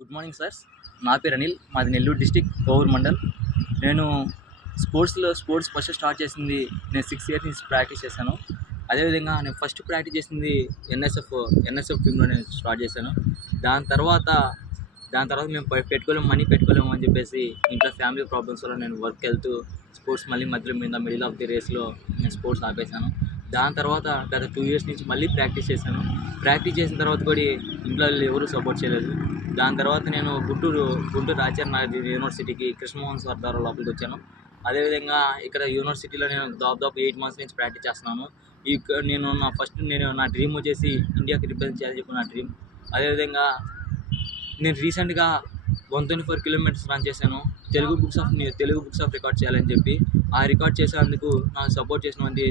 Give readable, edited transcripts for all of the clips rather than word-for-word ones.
Good morning sir. నా పేరు అనిల్. మాది నెల్లూరు డిస్టిక్ కోవూరు మండల్. నేను స్పోర్ట్స్ ఫస్ట్ స్టార్ట్ చేసింది నేను 6 ఇయర్స్ నుంచి ప్రాక్టీస్ చేశాను. అదేవిధంగా నేను ఫస్ట్ ప్రాక్టీస్ చేసింది ఎన్ఎస్ఎఫ్ టీంలో నేను స్టార్ట్ చేశాను. దాని తర్వాత మేము మనీ పెట్టుకోలేము అని చెప్పేసి ఇంట్లో ఫ్యామిలీ ప్రాబ్లమ్స్ వల్ల నేను వర్క్ వెళ్తూ స్పోర్ట్స్ మళ్ళీ మిడిల్ ఆఫ్ ది రేస్లో నేను స్పోర్ట్స్ ఆపేశాను. దాని తర్వాత గత 2 ఇయర్స్ నుంచి మళ్ళీ ప్రాక్టీస్ చేశాను. ప్రాక్టీస్ చేసిన తర్వాత కూడా ఇంట్లో ఎవరు సపోర్ట్ చేయలేదు. దాని తర్వాత నేను గుంటూరు ఆచార్య యూనివర్సిటీకి కృష్ణమోహన్ సార్ ద్వారా లోపలికి వచ్చాను. అదేవిధంగా ఇక్కడ యూనివర్సిటీలో నేను దాదాపు 8 మంత్స్ నుంచి ప్రాక్టీస్ చేస్తున్నాను. నేను నా డ్రీమ్ వచ్చేసి ఇండియాకి రిప్రజెంట్ చేయాలని చెప్పి నా డ్రీమ్. అదేవిధంగా నేను రీసెంట్గా 124 కిలోమీటర్స్ రన్ చేశాను. తెలుగు బుక్స్ ఆఫ్ రికార్డ్ చేయాలని చెప్పి. ఆ రికార్డ్ చేసేందుకు నాకు సపోర్ట్ చేసినటువంటి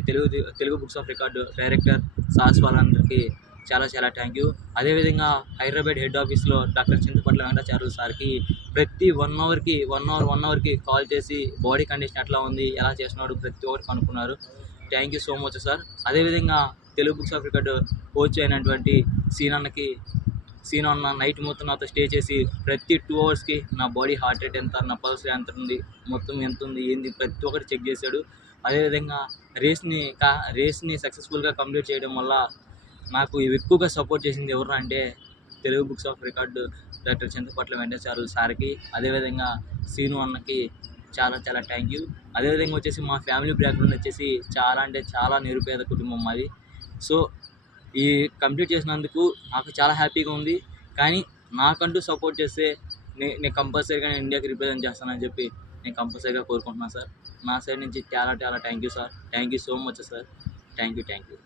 Telugu books of record director సాస్ వాళ్ళందరికీ చాలా చాలా థ్యాంక్ యూ. అదేవిధంగా హైదరాబాద్ హెడ్ ఆఫీస్లో డాక్టర్ చింతపట్ల వెంకటాచార్యులు సార్కి ప్రతి 1 అవర్కి కాల్ చేసి బాడీ కండిషన్ ఎట్లా ఉంది, ఎలా చేస్తున్నాడు ప్రతి ఒక్కటి కనుక్కున్నారు. Thank you so much sir. అదేవిధంగా Telugu books of record coach అయినటువంటి సీన్ అన్న నైట్ మొత్తం నాతో స్టే చేసి ప్రతి 2 అవర్స్కి నా బాడీ హార్ట్ రేట్ ఎంత, నా పల్స్ ఎంత ఉంది, మొత్తం ఎంత ఉంది ఏంది ప్రతి ఒక్కటి చెక్ చేశాడు. అదేవిధంగా రేస్ని సక్సెస్ఫుల్గా కంప్లీట్ చేయడం వల్ల నాకు ఎక్కువగా సపోర్ట్ చేసింది ఎవరు అంటే Telugu books of record doctor Chintapatla Venkatacharyulu సార్కి, అదేవిధంగా సీను అన్నకి చాలా చాలా థ్యాంక్ యూ. అదేవిధంగా వచ్చేసి మా ఫ్యామిలీ బ్యాక్గ్రౌండ్ వచ్చేసి చాలా అంటే చాలా నిరుపేద కుటుంబం మాది. సో ఈ కంప్లీట్ చేసినందుకు నాకు చాలా హ్యాపీగా ఉంది. కానీ నాకంటూ సపోర్ట్ చేస్తే నేను కంపల్సరీగా ఇండియాకి రిప్రజెంట్ చేస్తానని చెప్పి నేను కంపల్సరీగా కోరుకుంటున్నాను సార్. నా సైడ్ నుంచి చాలా చాలా thank you sir. Thank you so much sir. Thank you.